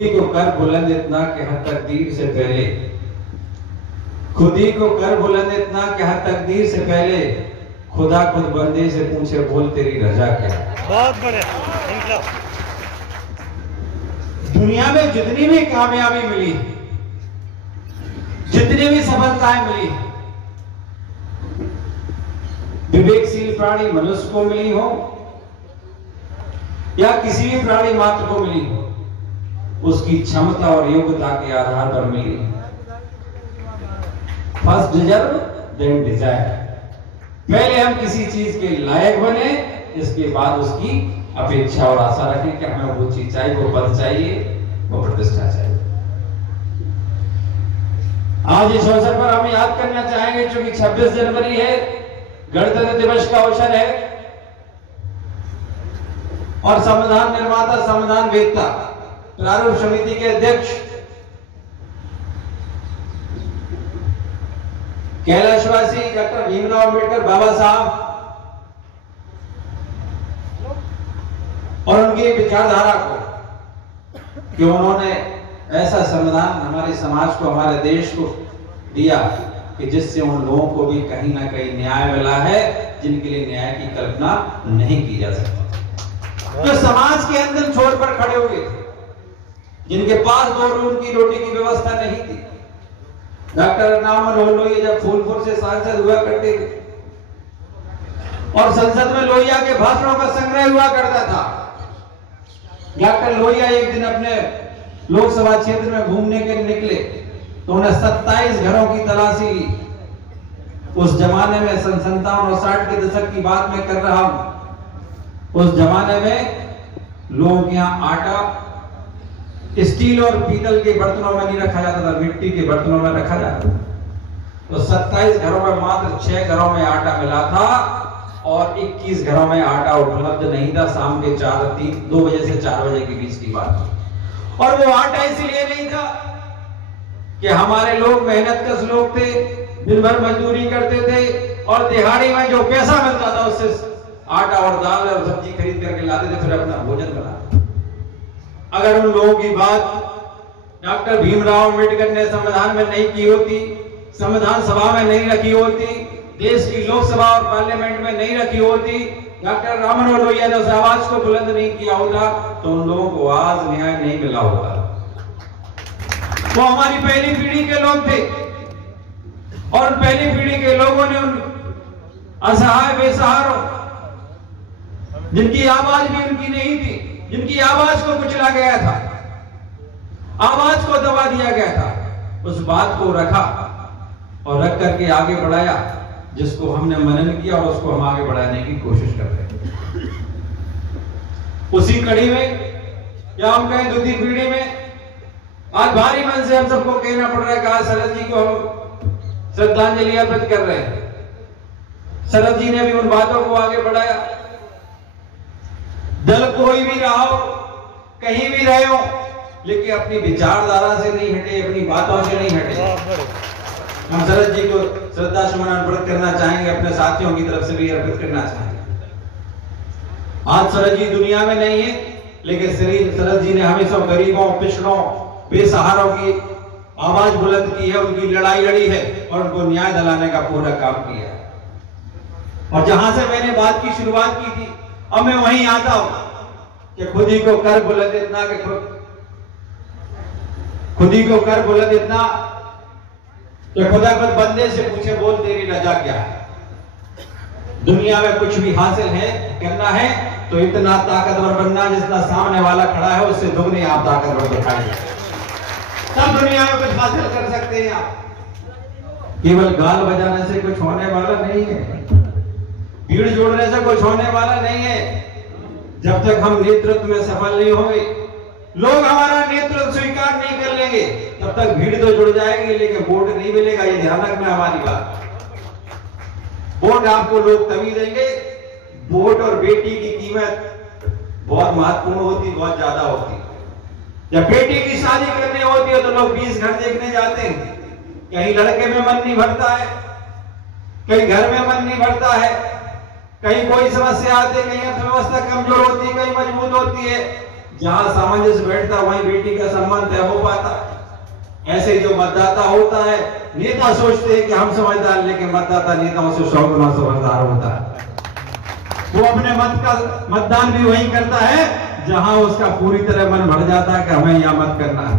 खुदी को कर बुलंद इतना कि हर तकदीर से पहले, खुदी को कर बुलंद इतना कि हर तकदीर से पहले खुदा खुद बंदे से पूछे बोल तेरी रजा क्या। बहुत बढ़िया। दुनिया में जितनी भी कामयाबी मिली, जितनी भी सफलताएं मिली, विवेकशील प्राणी मनुष्य को मिली हो या किसी भी प्राणी मात्र को मिली हो, उसकी क्षमता और योग्यता के आधार पर मिली। First deserve then desire. पहले हम किसी चीज के लायक बने, इसके बाद उसकी अपेक्षा और आशा रखें कि हमें वो चीज चाहिए, वो पद चाहिए, वो प्रतिष्ठा चाहिए। आज इस अवसर पर हम याद करना चाहेंगे, चूंकि 26 जनवरी है, गणतंत्र दिवस का अवसर है और संविधान निर्माता, संविधान वेत्ता, प्रारूप समिति के अध्यक्ष कैलाशवासी डॉक्टर भीमराव अम्बेडकर बाबा साहब और उनकी विचारधारा को, कि उन्होंने ऐसा संविधान हमारे समाज को, हमारे देश को दिया कि जिससे उन लोगों को भी कहीं ना कहीं न्याय मिला है जिनके लिए न्याय की कल्पना नहीं की जा सकती, जो समाज के अंदर छोर पर खड़े हुए थे, जिनके पास दो रूम की रोटी की व्यवस्था नहीं थी। डॉक्टर राममनोहर लोहिया जब फूलपुर से सांसद हुआ करते थे और संसद में लोहिया के भाषणों का संग्रह हुआ करता था, डॉक्टर लोहिया एक दिन अपने लोकसभा क्षेत्र में घूमने के निकले तो उन्हें 27 घरों की तलाशी ली। उस जमाने में 57 और 60 के दशक की बात मैं कर रहा हूं। उस जमाने में लोगों के यहाँ आटा स्टील और पीतल के बर्तनों में नहीं रखा जाता था, मिट्टी के बर्तनों में रखा जाता था। तो 27 घरों में मात्र 6 घरों में आटा मिला था और 21 घरों में आटा उपलब्ध नहीं था। शाम के 2 बजे से 4 बजे के बीच की बात थी। और वो आटा इसलिए नहीं था कि हमारे लोग मेहनतकश लोग थे, दिन भर मजदूरी करते थे और दिहाड़ी में जो पैसा मिलता था उससे आटा और दाल और सब्जी खरीद करके लाते थे, फिर अपना भोजन बनाते। अगर उन लोगों की बात डॉक्टर भीमराव अम्बेडकर ने संविधान में नहीं की होती, संविधान सभा में नहीं रखी होती, देश की लोकसभा और पार्लियामेंट में नहीं रखी होती, डॉक्टर राममनोहर लोहिया ने उस आवाज को बुलंद नहीं किया होता, तो उन लोगों को आज न्याय नहीं मिला होता। वो हमारी पहली पीढ़ी के लोग थे और पहली पीढ़ी के लोगों ने उन असहाय बेसहारों, जिनकी आवाज भी उनकी नहीं थी, जिनकी आवाज को कुचला गया था, आवाज को दबा दिया गया था, उस बात को रखा और रख करके आगे बढ़ाया, जिसको हमने मनन किया और उसको हम आगे बढ़ाने की कोशिश कर रहे हैं। उसी कड़ी में या हम कहें दूसरी पीढ़ी में आज भारी मन से हम सबको कहना पड़ रहा है कि आज शरद जी को हम श्रद्धांजलि अर्पित कर रहे हैं। शरद जी ने भी उन बातों को आगे बढ़ाया। दल कोई भी रहा हो, कहीं भी रहे हो, लेकिन अपनी विचारधारा से नहीं हटे, अपनी बातों से नहीं हटे। हम शरद जी को श्रद्धा सुमन अर्पित करना चाहेंगे, अपने साथियों की तरफ से भी अर्पित करना चाहेंगे। आज शरद जी दुनिया में नहीं है, लेकिन शरद जी ने हमेशा गरीबों, पिछड़ों, बेसहारों की आवाज बुलंद की है, उनकी लड़ाई लड़ी है और उनको न्याय दिलाने का पूरा काम किया है। और जहां से मैंने बात की शुरुआत की थी, अब मैं वहीं आता हूं कि खुदी को कर बुलंद इतना कि खुदी को कर बुलंद इतना कि खुदा खुद बंदे से पूछे बोल तेरी रजा क्या है। दुनिया में कुछ भी हासिल है, करना है, तो इतना ताकतवर बनना जितना सामने वाला खड़ा है उससे दुगनी आप ताकतवर दिखाएंगे, तब दुनिया में कुछ हासिल कर सकते हैं आप। केवल गाल बजाने से कुछ होने वाला नहीं है, भीड़ जोड़ने से कुछ होने वाला नहीं है। जब तक हम नेतृत्व में सफल नहीं होंगे, लोग हमारा नेतृत्व स्वीकार नहीं कर लेंगे, तब तक भीड़ तो जुड़ जाएगी, लेकिन वोट नहीं मिलेगा। ये ध्यान रखना हमारी बात। वोट आपको लोग तभी देंगे, वोट और बेटी की कीमत बहुत महत्वपूर्ण होती, बहुत ज्यादा होती। जब बेटी की शादी करनी होती है तो लोग 20 घर देखने जाते हैं, कहीं लड़के में मन नहीं भरता है, कहीं घर में मन नहीं भरता है, कहीं कोई समस्या आती है, कहीं अर्थव्यवस्था कमजोर होती है, कहीं मजबूत होती है, जहां सामंजस्य बैठता वहीं बेटी का सम्मान तय हो पाता। ऐसे जो मतदाता होता है, नेता सोचते हैं कि हम समझदार, लेकिन मतदाता नेताओं से 100 गुना समझदार होता है। वो अपने मत का मतदान भी वही करता है जहां उसका पूरी तरह मन भर जाता है कि हमें यह मत करना है।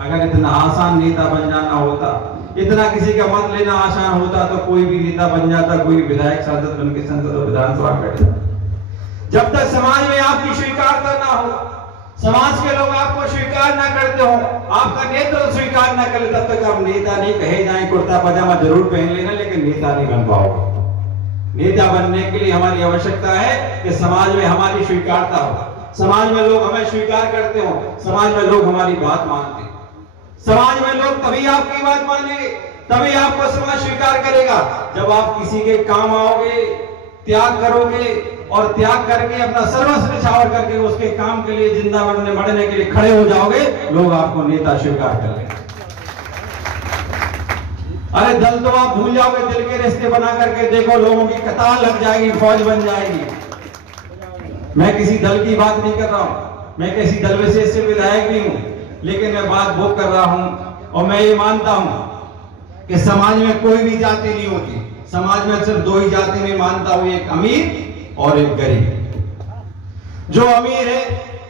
अगर इतना आसान नेता बन जाना होता, इतना किसी का मत लेना आसान होता, तो कोई भी नेता बन जाता, कोई विधायक सांसद बन के संसद और विधानसभा बैठ जाता। जब तक समाज में आपकी स्वीकारता ना हो, समाज के लोग आपको स्वीकार ना करते हो, आपका नेतृत्व स्वीकार ना करे, तब तक आप नेता नहीं कहे जाए। कुर्ता पजामा जरूर पहन लेना, लेकिन नेता नहीं बन पाओगे। नेता बनने के लिए हमारी आवश्यकता है कि समाज में हमारी स्वीकारता हो, समाज में लोग हमें स्वीकार करते हो, समाज में लोग हमारी बात मानते हैं। समाज में लोग तभी आपकी बात मानेंगे, तभी आपको समाज स्वीकार करेगा जब आप किसी के काम आओगे, त्याग करोगे और त्याग करके अपना सर्वस्व न्यौछावर करके उसके काम के लिए जिंदा मरने के लिए खड़े हो जाओगे, लोग आपको नेता स्वीकार कर लेंगे। अरे दल तो आप भूल जाओगे, दिल के रिश्ते बना करके देखो, लोगों की कतार लग जाएगी, फौज बन जाएगी। मैं किसी दल की बात नहीं कर रहा हूं, मैं किसी दल विशेष से विधायक भी हूं, लेकिन मैं बात वो कर रहा हूं और मैं ये मानता हूं कि समाज में कोई भी जाति नहीं होती। समाज में सिर्फ दो ही जाति में मानता हूं, एक अमीर और एक गरीब। जो अमीर है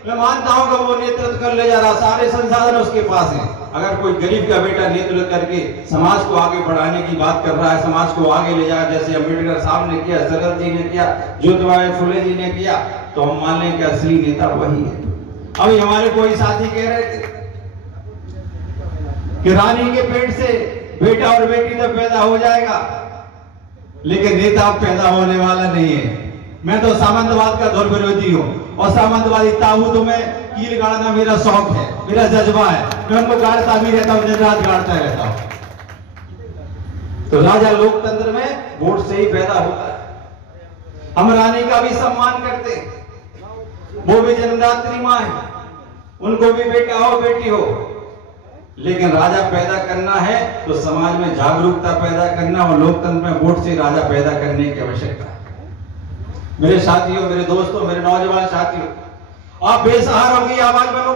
मैं मानता हूं कि वो नेतृत्व कर ले जा रहा, सारे संसाधन उसके पास हैं। अगर कोई गरीब का बेटा नेतृत्व करके समाज को आगे बढ़ाने की बात कर रहा है, समाज को आगे ले जाए, जैसे अम्बेडकर साहब ने किया, सरदार जी ने किया, ज्योतिबा फुले जी ने किया, तो हम मान लें कि असली नेता वही है। अभी हमारे कोई साथी कह रहे थे कि रानी के पेट से बेटा और बेटी तो पैदा हो जाएगा, लेकिन नेता पैदा होने वाला नहीं है। मैं तो सामंतवाद का धुर विरोधी हूं और सामंतवादी ताबूतों में कील गाड़ना मेरा शौक है, मेरा जज्बा है। मैं उनको गाड़ता भी रहता हूं, दिन रात गाड़ता रहता हूं। तो राजा लोकतंत्र में वोट से ही पैदा होता है। हम रानी का भी सम्मान करते हैं, वो भी जन्मदात्री मां है, उनको भी बेटा हो बेटी हो, लेकिन राजा पैदा करना है तो समाज में जागरूकता पैदा करना और लोकतंत्र में वोट से राजा पैदा करने की आवश्यकता है। मेरे साथियों, मेरे दोस्तों, मेरे नौजवान साथियों, आप बेसहारों की आवाज बनो,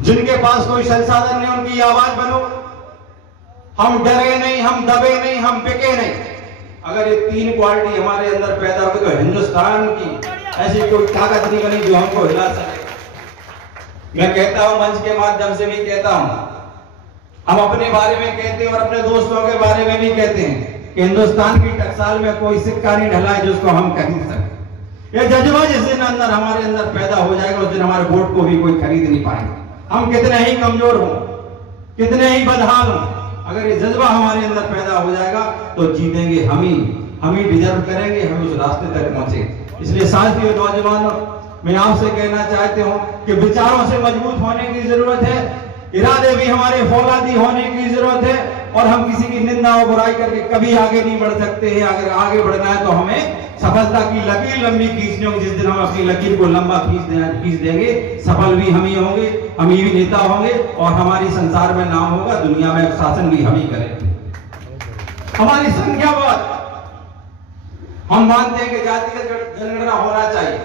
जिनके पास कोई संसाधन नहीं उनकी आवाज बनो। हम डरे नहीं, हम दबे नहीं, हम बिके नहीं। अगर ये तीन क्वालिटी हमारे अंदर पैदा होगी तो हिंदुस्तान की ऐसी कोई ताकत नहीं बनी जो हमको हिला सके। मैं कहता हूं, मंच के माध्यम से भी कहता हूं, हम अपने बारे में कहते हैं और अपने दोस्तों के बारे में भी कहते हैं कि हिंदुस्तान की टकसाल में कोई सिक्का नहीं ढला है जिसको हम खरीद सके। ये जज्बा जिस दिन अंदर हमारे अंदर पैदा हो जाएगा, उस दिन हमारे वोट को भी कोई खरीद नहीं पाएगा। हम कितने ही कमजोर हों, कितने ही बदहाल हों, अगर ये जज्बा हमारे अंदर पैदा हो जाएगा तो जीतेंगे हम ही डिजर्व करेंगे, हम उस रास्ते तक पहुंचे। इसलिए साथियों, नौजवानों, मैं आपसे कहना चाहती हूं कि विचारों से मजबूत होने की जरूरत है, इरादे भी हमारे फौलादी होने की जरूरत है, और हम किसी की निंदा और बुराई करके कभी आगे नहीं बढ़ सकते हैं। अगर आगे बढ़ना है तो हमें सफलता की लकीर लंबी खींचनी होगी। जिस दिन हम अपनी लकीर को लंबा खींच देंगे, सफल भी हम ही होंगे, हम ही नेता होंगे और हमारी संसार में नाम होगा, दुनिया में शासन भी हम ही करेंगे। हमारी संख्या बहुत, हम मानते हैं कि जातिगत जनगणना होना चाहिए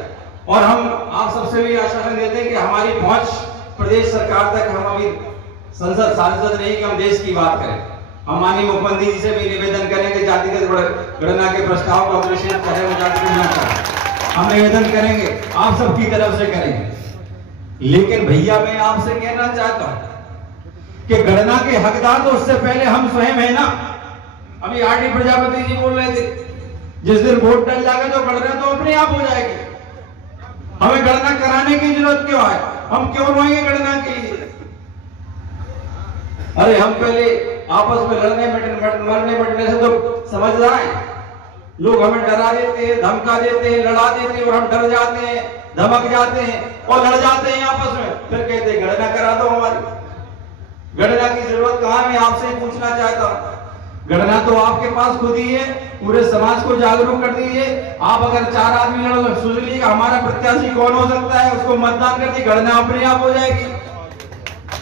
और हम आप सबसे भी आश्वासन देते हैं कि हमारी पहुंच प्रदेश सरकार तक, हम अभी संसद सांसद नहीं कि हम देश की बात करें। हम माननीय मुख्यमंत्री जी से भी निवेदन करेंगे जातिगत गणना के प्रस्ताव को अग्रसर करें, हम निवेदन करेंगे, आप सबकी तरफ से करेंगे। लेकिन भैया, मैं आपसे कहना चाहता हूं कि गणना के हकदार तो उससे पहले हम स्वयं है ना। अभी आरडी प्रजापति जी बोल रहे थे, जिस दिन वोट डल जाएगा तो गणना तो अपने आप हो जाएगी, हमें गणना कराने की जरूरत क्यों है, हम क्यों रोएंगे गणना के लिए। अरे हम पहले आपस में मरने बैठने से तो समझ रहा है, लोग हमें डरा देते हैं, धमका देते हैं, लड़ा देते हैं और हम डर जाते हैं, धमक जाते हैं और लड़ जाते हैं आपस में। फिर कहते हैं गणना करा दो हमारी। गणना की जरूरत कहां है, मैं आपसे ही पूछना चाहता हूं। गणना तो आपके पास खुद ही है, पूरे समाज को जागरूक कर दीजिए। आप अगर 4 आदमी लड़ो, सोच लीजिए हमारा प्रत्याशी कौन हो सकता है, उसको मतदान कर दी, गणना अपने आप हो जाएगी।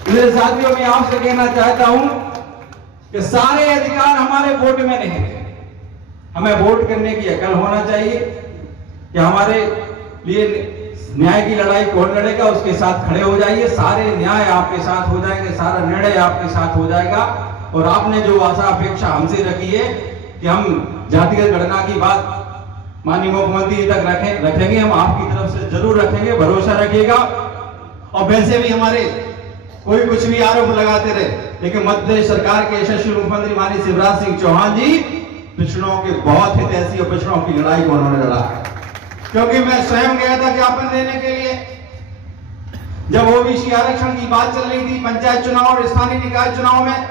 इसलिए साथियों, मैं आपसे कहना चाहता हूं कि सारे अधिकार हमारे वोट में नहीं है। हमें वोट करने की अकल होना चाहिए कि हमारे लिए न्याय की लड़ाई कौन लड़ेगा, उसके साथ खड़े हो जाइए। सारे न्याय आपके साथ हो जाएंगे, सारा निर्णय आपके साथ हो जाएगा। और आपने जो आशा अपेक्षा हमसे रखी है कि हम जातिगत गणना की बात माननीय मुख्यमंत्री जी तक रखेंगे, हम आपकी तरफ से जरूर रखेंगे, भरोसा रखिएगा। और वैसे भी हमारे कोई कुछ भी आरोप लगाते रहे, लेकिन मध्य प्रदेश सरकार के यशस्वी मुख्यमंत्री माननीय शिवराज सिंह चौहान जी पिछड़ों के बहुत हितैषी और पिछड़ों की लड़ाई को उन्होंने लड़ा है। क्योंकि मैं स्वयं गया था ज्ञापन देने के लिए, जब ओबीसी आरक्षण की बात चल रही थी पंचायत चुनाव और स्थानीय निकाय चुनाव में,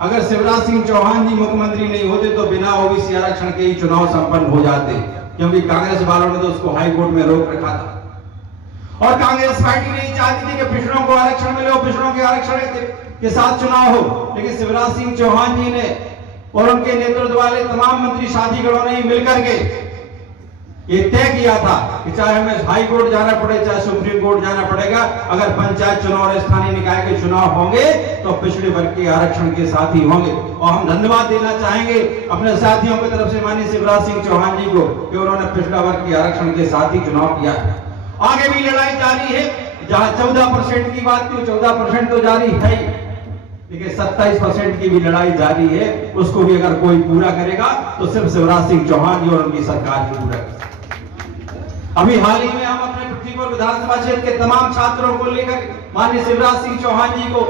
अगर शिवराज सिंह चौहान जी मुख्यमंत्री नहीं होते तो बिना ओबीसी आरक्षण के ही चुनाव संपन्न हो जाते, क्योंकि कांग्रेस वालों ने तो उसको हाई कोर्ट में रोक रखा था। और कांग्रेस पार्टी नहीं चाहती थी कि पिछड़ों को आरक्षण मिले और पिछड़ों के आरक्षण के साथ चुनाव हो, लेकिन शिवराज सिंह चौहान जी ने और उनके नेतृत्व वाले तमाम मंत्री साथीगणों ने मिलकर के ये तय किया था कि चाहे हमें हाई कोर्ट जाना पड़े, चाहे सुप्रीम कोर्ट जाना पड़ेगा, अगर पंचायत चुनाव और स्थानीय निकाय के चुनाव होंगे तो पिछड़े वर्ग के आरक्षण के साथ ही होंगे। और हम धन्यवाद देना चाहेंगे अपने साथियों की तरफ से माननीय शिवराज सिंह चौहान जी को कि उन्होंने पिछड़ा वर्ग के आरक्षण के साथ ही चुनाव किया। आगे भी लड़ाई जारी है। जहां 14% की बात की, 14% तो जारी है ही, लेकिन 27% की भी लड़ाई जारी है। उसको भी अगर कोई पूरा करेगा तो सिर्फ शिवराज सिंह चौहान जी और उनकी सरकार ही पूरा करेगी। अभी हाल ही में हम अपने पृथ्वीपुर विधानसभा क्षेत्र के तमाम छात्रों को लेकर माननीय शिवराज सिंह चौहान जी को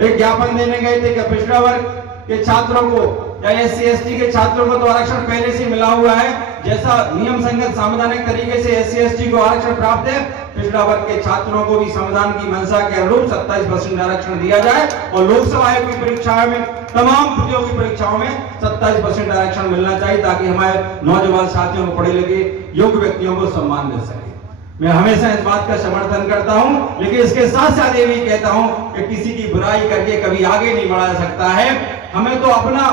एक ज्ञापन देने गए थे कि पिछड़ा वर्ग के छात्रों को या SC ST के छात्रों को तो आरक्षण पहले से मिला हुआ है, जैसा नियम संगत संवैधानिक तरीके से SC ST को आरक्षण प्राप्त है, पिछड़ा वर्ग के छात्रों को भी संविधान की मंशा के अनुरूप 27% आरक्षण दिया जाए। और लोकसभा आयोग की परीक्षाओं में, तमाम प्रतियोगी परीक्षाओं में 27% आरक्षण मिलना चाहिए, ताकि हमारे नौजवान साथियों को, पढ़े लिखे योग्य व्यक्तियों को सम्मान मिल सके। मैं हमेशा इस बात का समर्थन करता हूं, लेकिन इसके साथ साथ ये भी कहता हूं कि किसी की बुराई करके कभी आगे नहीं बढ़ा सकता है। हमें तो अपना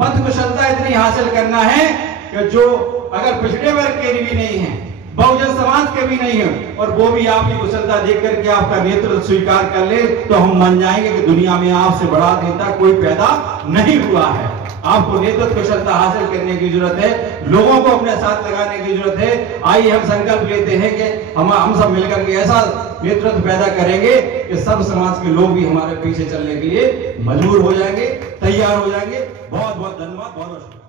पथ कुशलता इतनी हासिल करना है कि जो अगर पिछड़े वर्ग के भी नहीं है, बहुजन समाज के भी नहीं है, और वो भी आपकी कुशलता देख करके आपका नेतृत्व स्वीकार कर ले, तो हम मान जाएंगे कि दुनिया में आपसे बड़ा नेता कोई पैदा नहीं हुआ है। आपको नेतृत्व कुशलता हासिल करने की जरूरत है, लोगों को अपने साथ लगाने की जरूरत है। आइए हम संकल्प लेते हैं कि हम सब मिलकर के ऐसा नेतृत्व पैदा करेंगे कि सब समाज के लोग भी हमारे पीछे चलने के लिए मजबूर हो जाएंगे, तैयार हो जाएंगे। बहुत बहुत धन्यवाद, बहुत बहुत